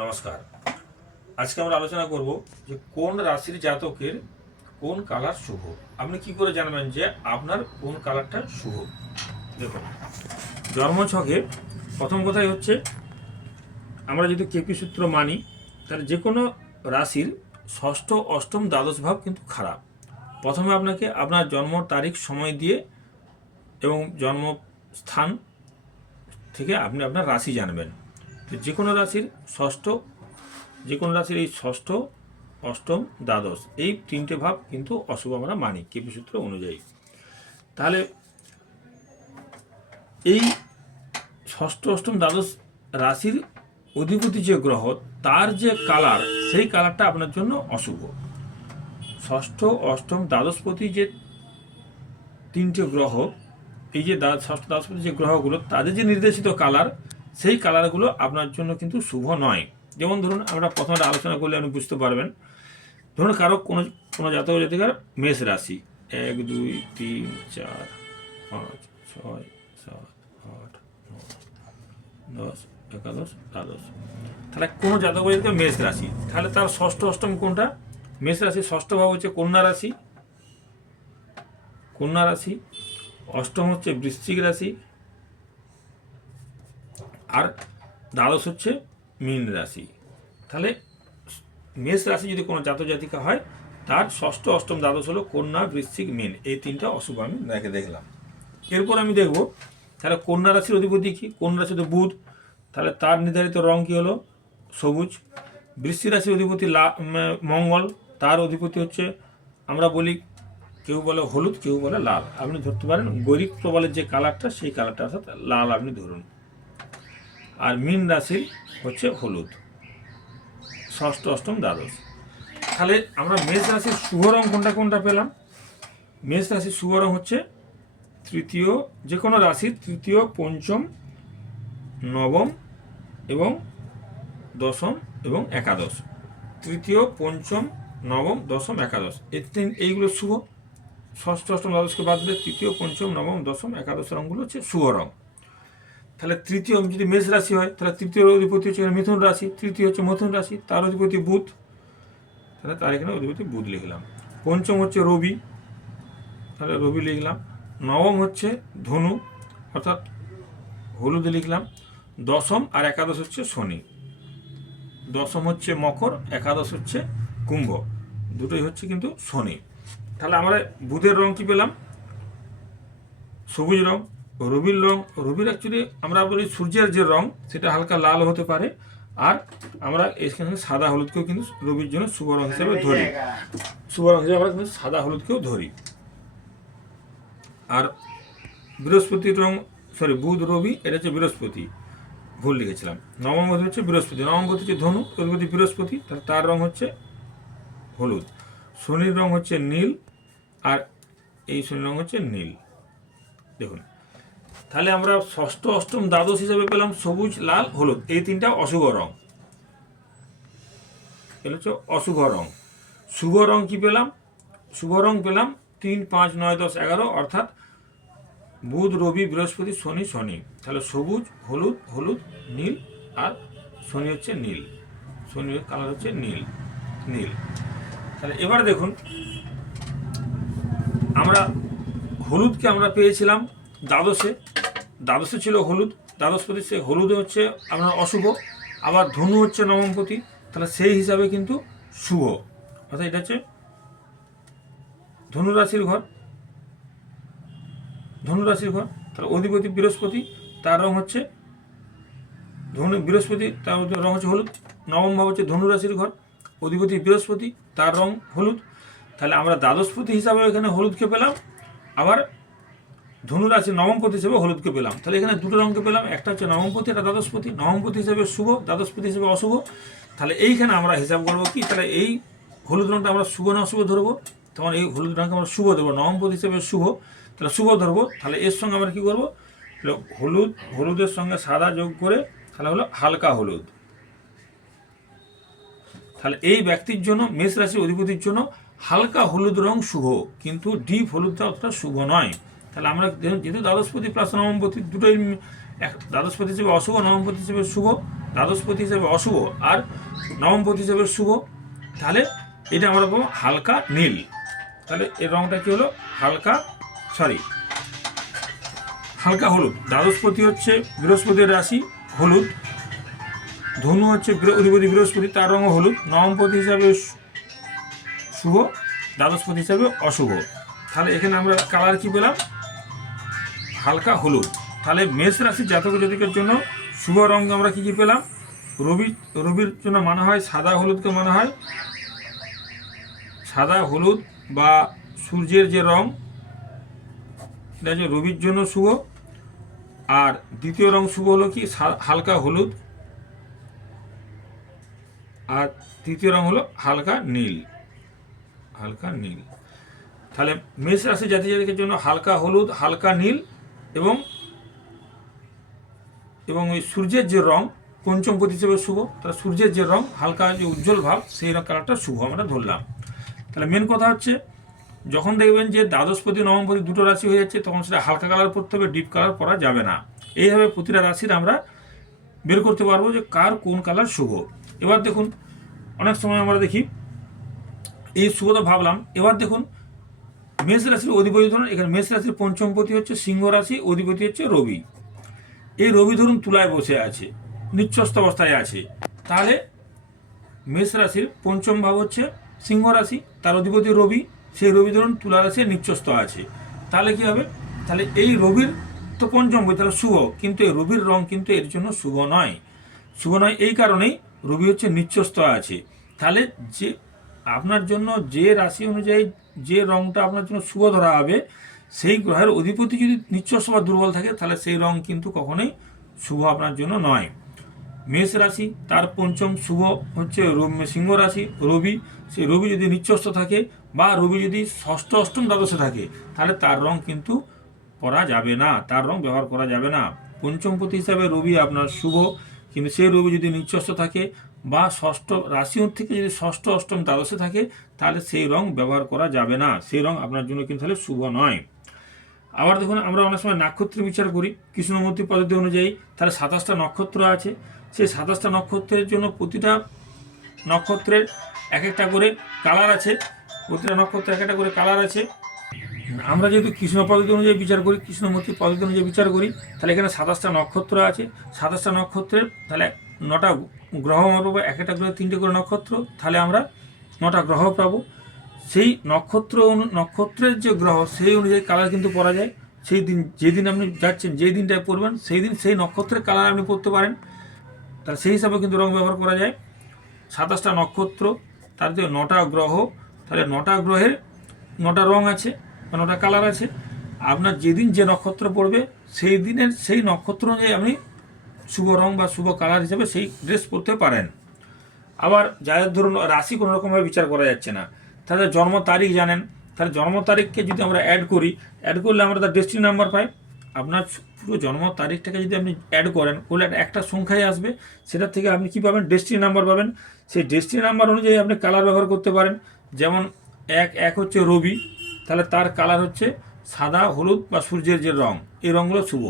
নমস্কার। আজকে আমরা আলোচনা করব যে কোন রাশির জাতকের কোন কালার শুভ। আপনি কি করে জানবেন যে আপনার কোন কালারটা শুভ? দেখুন, জন্মছকে প্রথম কথাই হচ্ছে, আমরা যদি কেপি সূত্র মানি, তাহলে যে কোনো রাশির ষষ্ঠ, অষ্টম, দ্বাদশ ভাব কিন্তু খারাপ। প্রথমে আপনাকে আপনার জন্ম তারিখ, সময় দিয়ে এবং জন্মস্থান থেকে আপনি আপনার রাশি জানবেন। তো যে কোনো রাশির এই ষষ্ঠ, অষ্টম, দ্বাদশ এই তিনটে ভাব কিন্তু অশুভ আমরা মানি কেপি সূত্র অনুযায়ী। তাহলে এই ষষ্ঠ, অষ্টম, দ্বাদশ রাশির অধিপতি যে গ্রহ, তার যে কালার, সেই কালারটা আপনার জন্য অশুভ। ষষ্ঠ, অষ্টম, দ্বাদশপতি যে তিনটে গ্রহ, এই যে ষষ্ঠ, দ্বাদশপতি যে গ্রহগুলো, তাদের যে নির্দেশিত কালার, সেই কালারগুলো আপনার জন্য কিন্তু শুভ নয়। যেমন ধরুন, আমরা প্রথমে আলোচনা করলে আপনি বুঝতে পারবেন। ধরুন, কারো কোনো জাতক জাতিকার মেষ রাশি, 1 2 3 4 5 6 7 8 9 10 11 12। তাহলে কোনো জাতক জাতিকার মেষ রাশি, তাহলে তার ষষ্ঠ, অষ্টম কোনটা? মেষ রাশি ষষ্ঠ ভাব হচ্ছে কন্যা রাশি, অষ্টম হচ্ছে বৃশ্চিক রাশি, আর দ্বাদশ হচ্ছে মীন রাশি। তাহলে মেষ রাশি যদি কোনো জাতক জাতিকা হয়, তার ষষ্ঠ, অষ্টম, দ্বাদশ হলো কন্যা, বৃশ্চিক, মীন, এই তিনটা অশুভ আমি দেখলাম। এরপর আমি দেখব, তাহলে কন্যা রাশির অধিপতি কি? কন্যা রাশি তো বুধ, তাহলে তার নির্ধারিত রং কি হলো? সবুজ। বৃশ্চিক রাশির অধিপতি মঙ্গল, তার অধিপতি হচ্ছে, আমরা বলি, কেউ বলে হলুদ, কেউ বলে লাল। আপনি ধরতে পারেন গৈরিক প্রবলের যে কালারটা, সেই কালারটা অর্থাৎ লাল আপনি ধরুন। আর মীন রাশির হচ্ছে হলুদ, ষষ্ঠ, অষ্টম, দ্বাদশ। তাহলে আমরা মেষ রাশির শুভ রং কোনটা পেলাম? মেষ রাশির শুভ রং হচ্ছে তৃতীয়, যে কোনো রাশির তৃতীয়, পঞ্চম, নবম এবং দশম এবং একাদশ। তৃতীয়, পঞ্চম, নবম, দশম, একাদশ, এইগুলো শুভ। ষষ্ঠ, অষ্টম, দ্বাদশকে বাদ দিলে তৃতীয়, পঞ্চম, নবম, দশম, একাদশ রঙগুলো হচ্ছে শুভ রং। তাহলে তৃতীয় যদি মেষ রাশি হয়, তাহলে তৃতীয় অধিপতি হচ্ছে মিথুন রাশি, তৃতীয় হচ্ছে মিথুন রাশি, তার অধিপতি বুধ, তাহলে তার এখানে অধিপতি বুধ লিখলাম। পঞ্চম হচ্ছে রবি, তাহলে রবি লিখলাম। নবম হচ্ছে ধনু, অর্থাৎ হলুদ লিখলাম। দশম আর একাদশ হচ্ছে শনি, দশম হচ্ছে মকর, একাদশ হচ্ছে কুম্ভ, দুটোই হচ্ছে কিন্তু শনি। তাহলে আমরা বুধের রং কি পেলাম? সবুজ রং। রবির অ্যাকচুয়ালি আমরা বলি সূর্যের যে রং, সেটা হালকা লাল হতে পারে, আর আমরা এখানে সাদা হলুদকেও কিন্তু রবির জন্য শুভ রং হিসেবে ধরি। আমরা কিন্তু সাদা হলুদকেও ধরি। আর বৃহস্পতির রং, বুধ, রবি, এটা হচ্ছে বৃহস্পতি, ভুল লিখেছিলাম। নবম হচ্ছে বৃহস্পতি, হচ্ছে ধনু, অধিপতি বৃহস্পতি, তাহলে তার রং হচ্ছে হলুদ। শনির রং হচ্ছে নীল, আর এই শনির রং হচ্ছে নীল। দেখুন, তাহলে আমরা ষষ্ঠ, অষ্টম, দ্বাদশ হিসেবে পেলাম সবুজ, লাল, হলুদ, এই তিনটা অশুভ রং। এগুলো হচ্ছে অশুভ রং। শুভ রং কি পেলাম? শুভ রং পেলাম 3 5 9 10 11, অর্থাৎ বুধ, রবি, বৃহস্পতি, শনি। তাহলে সবুজ, হলুদ, নীল, আর শনি হচ্ছে নীল, শনির কালার হচ্ছে নীল। তাহলে এবার দেখুন, আমরা হলুদকে আমরা পেয়েছিলাম দ্বাদশে ছিল হলুদ, দ্বাদশপতি, সে হলুদ হচ্ছে আপনার অশুভ। আবার ধনু হচ্ছে নবমপতি, তাহলে সেই হিসাবে কিন্তু শুভ, অর্থাৎ এটা হচ্ছে ধনু রাশির ঘর। তাহলে অধিপতি বৃহস্পতি, তার রং হচ্ছে বৃহস্পতি, তার রং হচ্ছে হলুদ। নবম ভাব হচ্ছে ধনু রাশির ঘর, অধিপতি বৃহস্পতি, তার রং হলুদ। তাহলে আমরা দ্বাদশপতি হিসাবে এখানে হলুদকে পেলাম, আবার ধনু রাশি নবমপতি হিসেবে হলুদকে পেলাম। তাহলে এখানে দুটো রঙকে পেলাম, একটা হচ্ছে নবমপতি, একটা দ্বাদশপতি। নবমপতি হিসেবে শুভ, দ্বাদশপতি হিসেবে অশুভ। তাহলে এইখানে আমরা হিসাব করবো কি, তাহলে এই হলুদ রঙটা আমরা শুভ না অশুভ ধরবো, তখন এই হলুদ রঙকে আমরা শুভ ধরবো, নবমপতি হিসেবে শুভ, তাহলে শুভ ধরবো। তাহলে এর সঙ্গে আমরা কি করবো, হলুদের সঙ্গে সাদা যোগ করে, তাহলে হলো হালকা হলুদ। তাহলে এই ব্যক্তির জন্য, মেষ রাশির অধিপতির জন্য হালকা হলুদ রং শুভ, কিন্তু ডিপ হলুদটা অতটা শুভ নয়। তাহলে আমরা যেহেতু দ্বাদশপতি প্লাস নবমপতি দুটোই, দ্বাদশপতি হিসেবে অশুভ, নবমপতি হিসেবে শুভ, দ্বাদশপতি হিসেবে অশুভ আর নবমপতি হিসেবে শুভ, তাহলে এটা আমরা পাবো হালকা নীল। তাহলে এর রংটা কি হলো? হালকা হলুদ। দ্বাদশপতি হচ্ছে বৃহস্পতির রাশি, হলুদ। ধনু হচ্ছে অধিপতি বৃহস্পতি, তার রঙ হলুদ। নবমপতি হিসাবে শুভ, দ্বাদশপতি হিসাবে অশুভ। তাহলে এখানে আমরা কালার কি পেলাম? হালকা হলুদ। তাহলে মেষ রাশির জাতক জাতিকের জন্য শুভ রঙ আমরা কি পেলাম? রবির জন্য মানা হয় সাদা হলুদকে মানা হয় সাদা হলুদ বা সূর্যের যে রং, এটা হচ্ছে রবির জন্য শুভ। আর দ্বিতীয় রং শুভ হলো কি? হালকা হলুদ। আর তৃতীয় রং হলো হালকা নীল। তাহলে মেষ রাশি জাতি জাতিকের জন্য হালকা হলুদ, হালকা নীল এবং ওই সূর্যের যে রং পঞ্চমপতি হিসেবে শুভ। তাহলে সূর্যের যে রং হালকা যে উজ্জ্বল ভাব, সেই কালারটা শুভ আমরা ধরলাম। তাহলে মেন কথা হচ্ছে, যখন দেখবেন যে দ্বাদশপতি নবমপতি দুটো রাশি হয়ে যাচ্ছে, তখন সেটা হালকা কালার পরতে হবে, ডিপ কালার পরা যাবে না। এইভাবে প্রতিটা রাশির আমরা বের করতে পারবো যে কার কোন কালার শুভ। এবার দেখুন, অনেক সময় আমরা দেখি এই শুভতা ভাবলাম। এবার দেখুন মেষ রাশির অধিপতি ধরুন, এখানে মেষ রাশির পঞ্চমপতি হচ্ছে সিংহ রাশি, অধিপতি হচ্ছে রবি। এই রবি ধরুন তুলায় বসে আছে, নিচ্ছস্ত অবস্থায় আছে। তাহলে মেষ রাশির পঞ্চম ভাব হচ্ছে সিংহ রাশি, তার অধিপতি রবি। সেই রবি ধরুন তুলা রাশি নিচ্ছস্ত আছে। তাহলে কি হবে? তাহলে এই রবির তো পঞ্চম ভাব, তাহলে শুভ, কিন্তু এই রবির রং কিন্তু এর জন্য শুভ নয়। এই কারণেই রবি হচ্ছে নিচ্ছস্ত আছে। তাহলে যে আপনার জন্য যে রাশি অনুযায়ী যে রংটা আপনার জন্য শুভ ধরা হবে, সেই গ্রহের অধিপতি যদি নিচ্ছস্ত বা দুর্বল থাকে, তাহলে সেই রং কিন্তু কখনোই শুভ আপনার জন্য নয়। মেষ রাশি, তার পঞ্চম শুভ হচ্ছে সিংহ রাশি, রবি। সেই রবি যদি নিচ্ছস্ত থাকে বা রবি যদি ষষ্ঠ অষ্টম দ্বাদশে থাকে, তাহলে তার রং কিন্তু পরা যাবে না, তার রং ব্যবহার করা যাবে না। পঞ্চমপতি হিসাবে রবি আপনার শুভ, কিন্তু সেই রবি যদি নিচ্ছস্ত থাকে বা ষষ্ঠ রাশি থেকে যদি ষষ্ঠ অষ্টম দ্বাদশে থাকে, তাহলে সেই রং ব্যবহার করা যাবে না, সেই রং আপনার জন্য কিন্তু তাহলে শুভ নয়। আবার দেখুন, আমরা অনেক সময় নক্ষত্র বিচার করি কৃষ্ণমূর্তি পদ্ধতি অনুযায়ী। তাহলে 27টা নক্ষত্র আছে, সেই 27টা নক্ষত্রের জন্য প্রতিটা নক্ষত্রের এক একটা করে কালার আছে। প্রতিটা নক্ষত্রের এক একটা করে কালার আছে। আমরা যেহেতু কৃষ্ণ পদ্ধতি অনুযায়ী বিচার করি, কৃষ্ণমূর্তি পদ্ধতি অনুযায়ী বিচার করি, তাহলে এখানে 27টা নক্ষত্র আছে। 27টা নক্ষত্রের তাহলে 9টা গ্রহ আমরা পাবো, এক একটা গ্রহে 3টে করে নক্ষত্র, তাহলে আমরা 9টা গ্রহ পাবো। সেই নক্ষত্রের যে গ্রহ, সেই অনুযায়ী কালার কিন্তু পরা যায়। সেই দিন যেদিন আপনি যাচ্ছেন, যেই দিনটায় পড়বেন, সেই দিন সেই নক্ষত্রের কালার আপনি পড়তে পারেন। তাহলে সেই হিসাবে কিন্তু রং ব্যবহার করা যায়। 27টা নক্ষত্র, তার যে 9টা গ্রহ, তাহলে 9টা গ্রহের 9টা রং আছে বা 9টা কালার আছে। আপনার যেদিন যে নক্ষত্র পড়বে, সেই দিনের সেই নক্ষত্র অনুযায়ী আপনি শুভ রং বা শুভ কালার হিসেবে সেই ড্রেস পরতে পারেন। আবার যাদের ধরুন রাশি কোনো রকমভাবে বিচার করা যাচ্ছে না, তাদের জন্ম তারিখ জানেন, তাহলে জন্ম তারিখকে যদি আমরা অ্যাড করলে আমরা তার ডেস্টিনি নাম্বার পাই। আপনার পুরো জন্ম তারিখটাকে যদি আপনি অ্যাড করেন, করলে একটা সংখ্যায় আসবে, সেটার থেকে আপনি কী পাবেন? ডেস্টিনি নাম্বার পাবেন। সেই ডেস্টিনি নাম্বার অনুযায়ী আপনি কালার ব্যবহার করতে পারেন। যেমন 1 হচ্ছে রবি, তাহলে তার কালার হচ্ছে সাদা হলুদ বা সূর্যের যে রং, এই রঙগুলো শুভ।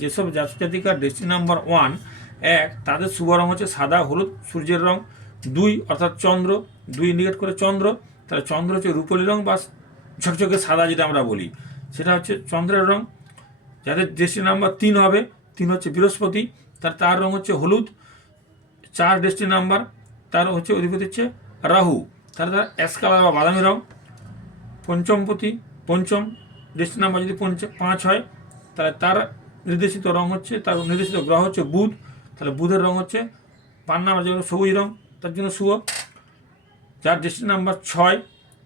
যেসব জাতিকার ডেস্টিনি নাম্বার 1 তাদের শুভ রং হচ্ছে সাদা হলুদ সূর্যের রং। 2 অর্থাৎ চন্দ্র, 2 ইন্ডিকেট করে চন্দ্র, তাহলে চন্দ্র হচ্ছে রূপলি রং বা ঝকঝকে সাদা যেটা আমরা বলি, সেটা হচ্ছে চন্দ্রের রং। যাদের ডেস্টিনি নাম্বার 3 হবে, 3 হচ্ছে বৃহস্পতি, তার রং হচ্ছে হলুদ। 4 ডেস্টিনি নাম্বার, তার হচ্ছে অধিপতি হচ্ছে রাহু, তাহলে তার অ্যাশ কালার বা বাদামি রং। পঞ্চম ডেস্টিনি নাম্বার যদি 5 হয়, তাহলে তার নির্দেশিত রং হচ্ছে, তার নির্দেশিত গ্রহ হচ্ছে বুধ, তাহলে বুধের রং হচ্ছে পান্না বা যেগুলো সবুজ রং, তার জন্য শুভ। যার ডেস্টিনি নাম্বার 6,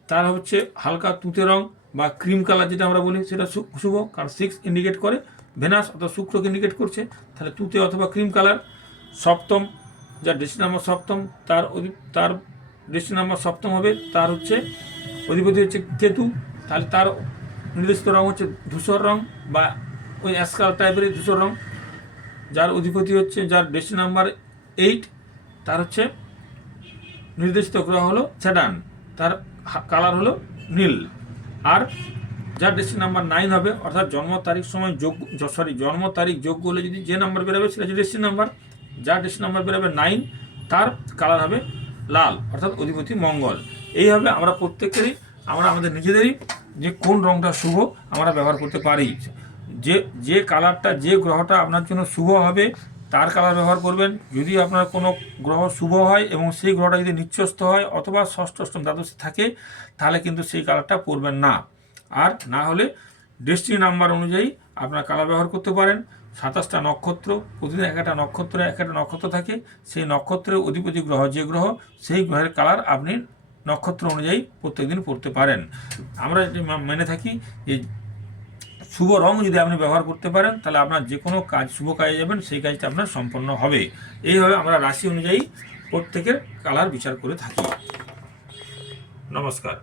তার হচ্ছে হালকা তুঁতে রং বা ক্রিম কালার যেটা আমরা বলি, সেটা শুভ, কারণ 6 ইন্ডিকেট করে ভেনাস অথবা শুক্রকে ইন্ডিকেট করছে, তাহলে তুঁতে অথবা ক্রিম কালার। 7ম, যার ডেস্টিনি নাম্বার 7ম, তার ডেস্টিনি নাম্বার 7ম হবে, তার হচ্ছে অধিপতি হচ্ছে কেতু, তাহলে তার নির্দেশিত রং হচ্ছে ধূসর রং বা ওই অ্যাশ কালার টাইপের ধূসর রং। যার অধিপতি হচ্ছে, যার ডেস্টিনি নাম্বার 8, তার হচ্ছে নির্দেশিত গ্রহ হলো স্যাটার্ন, তার কালার হলো নীল। আর যার ডেস্টিনি নাম্বার 9 হবে, অর্থাৎ জন্ম তারিখ যোগ করলে যদি যে নাম্বার বেরোবে সেটা হচ্ছে ডেস্টিনি নাম্বার। যার ডেস্টিনি নাম্বার বেরোবে 9 তার কালার হবে লাল, অর্থাৎ অধিপতি মঙ্গল। এইভাবে আমরা প্রত্যেকেরই আমরা আমাদের নিজেদেরই যে কোন রঙটা শুভ আমরা ব্যবহার করতে পারি। যে কালারটা যে গ্রহটা আপনার জন্য শুভ হবে তার কালার ব্যবহার করবেন। যদি আপনার কোনো গ্রহ শুভ হয় এবং সেই গ্রহটা যদি নিচস্থ হয় অথবা ষষ্ঠ অষ্টম দ্বাদশে থাকে তাহলে কিন্তু সেই কালারটা পরবেন না। আর না হলে ডেস্টিনি নাম্বার অনুযায়ী আপনার কালার ব্যবহার করতে পারেন। 27টা নক্ষত্র, প্রতিদিন এক একটা নক্ষত্র থাকে, সেই নক্ষত্রের অধিপতি গ্রহ যে গ্রহ সেই গ্রহের কালার আপনি নক্ষত্র অনুযায়ী প্রত্যেকদিন পড়তে পারেন। আমরা মেনে থাকি যে শুভ রং যদি আপনি ব্যবহার করতে পারেন তাহলে আপনার যে কোনো কাজ শুভ কাজে যাবেন সেই কাজটা আপনার সম্পন্ন হবে। এইভাবে আমরা রাশি অনুযায়ী প্রত্যেকের কালার বিচার করে থাকি। নমস্কার।